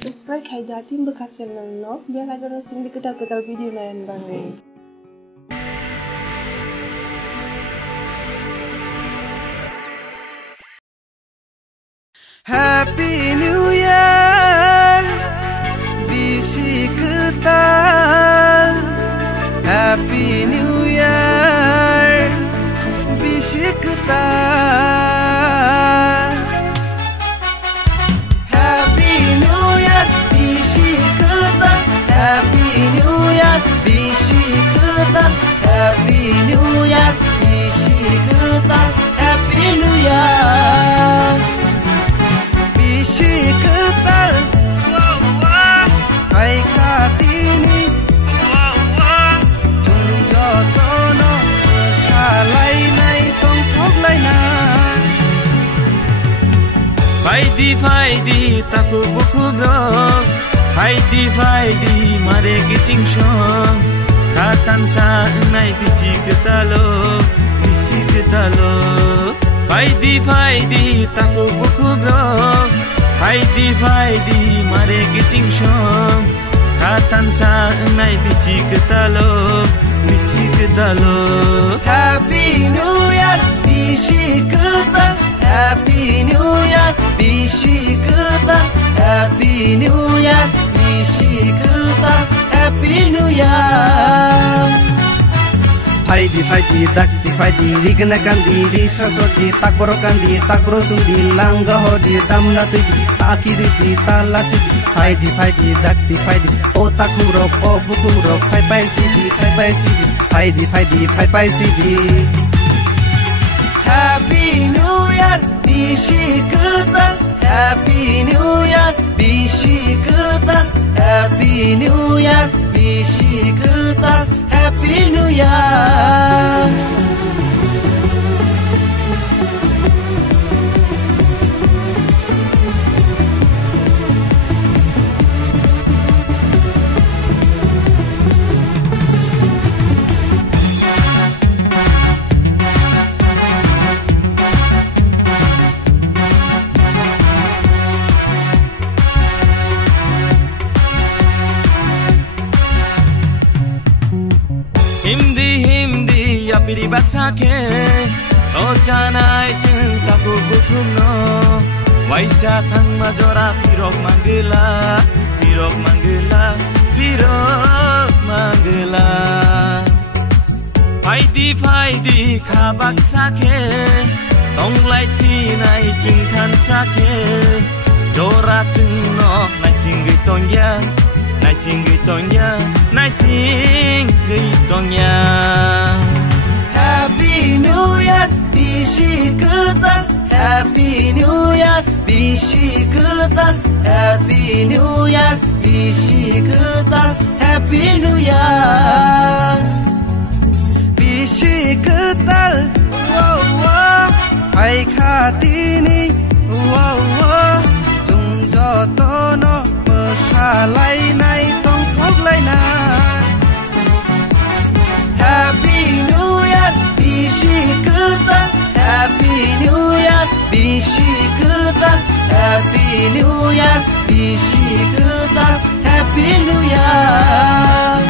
Subscribe kay dating bekas channel no, biar ada sing diketal-ketal video lain banget. Happy New Year, bisi ketal. Happy New Year, bisi ketal. Happy New Year, bisi ketal. Happy New Year, bisi ketal. Happy New Year, bisi ketal. Happy New Year. Bisi ketal, hai katini, chung joto no salai nai tong thok lai nai. Faidi taku buku bro, faidi mare kicing shong, katan sa nai bisi ketalo. Faidi taku buku bro, faidi mare kicing shong, katan sa nai bisi ketalo. Happy New Year, bisi ketal. Happy New Year, bisi ketal. Happy New Year, bisi ketal. Happy New Year. Faidi dakti faidi rigna kandi risa soti tak borokandi tak brosundi langga hodi damna tudi akiri di talasi faidi dakti faidi o takurok o bukurok fai sidi fai sidi. Happy New Year, bisi ketal. Happy New Year, bisi ketal. Happy New Year, bisi ketal. Happy New Year. Himdi apiri baca ke, soca nai ceng taku buku no, waisa thang majora pirok manggela. Faidi khabak sake, tong lai si nai ceng than sake, jora ceng no nai singgih tongya. Nai singgih tongya. Happy New Year, bisi ketal. Happy New Year, bisi ketal. Happy New Year, bisi ketal. Happy New Year. Bisi ketal, hai katini, chung joto no salai nai tong thok lai nai. Happy New Year, bisi ketal. Happy New Year, bisi ketal. Happy New Year, bisi ketal. Happy New Year.